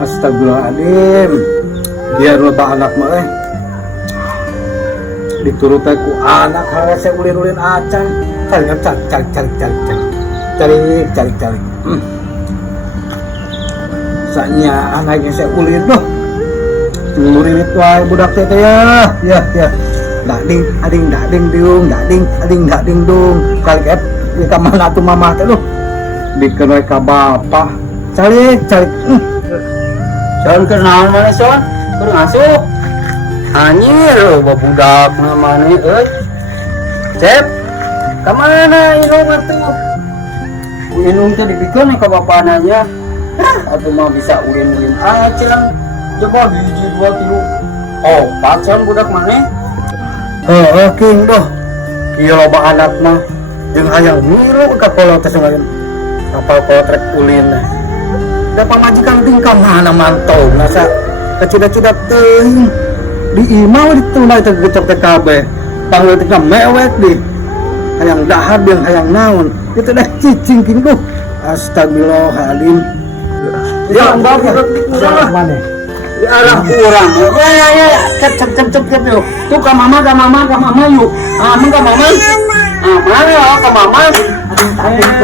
Astagfirullahaladzim. Biar loba anak mah diturut ku anak hal saya ulin-ulin acan. Cari. Sanya anaknya saya ulin loh. Ulin itu budak teh ya. Dading dong. Kali ka mana tuh mamah teh loh. Dikenai ka bapak. Cari. Son kenalan mana son? Kurang asup. Anjir, babudak mana euy. Cep. Ka mana inung atuh? Inung teh dipikeun ka bapana nya. Atuh mah bisa ulin-ulin acan. Coba biji 2 kilo. Oh, pacan budak mana? King doh. Kieu loba anak mah jeung hayang milu ka kolot teh sengayan. Kapal kotrek ulin. Da pamajikan tingkah mana mantau nasa kecidak-cidak teuing. Di imah ditunai teh gecok teh kabeh. Panggil teh mewek di. Hayang dahar jeung hayang naon. Itu dah cicing king doh. Astagfirullahaladzim. Ya, mbak, mana? di arah kurang. Ya. Cep yuk. Tuh ke mama yuk. Ah, ke mama. Ah, mana ya ke mama? Aduh,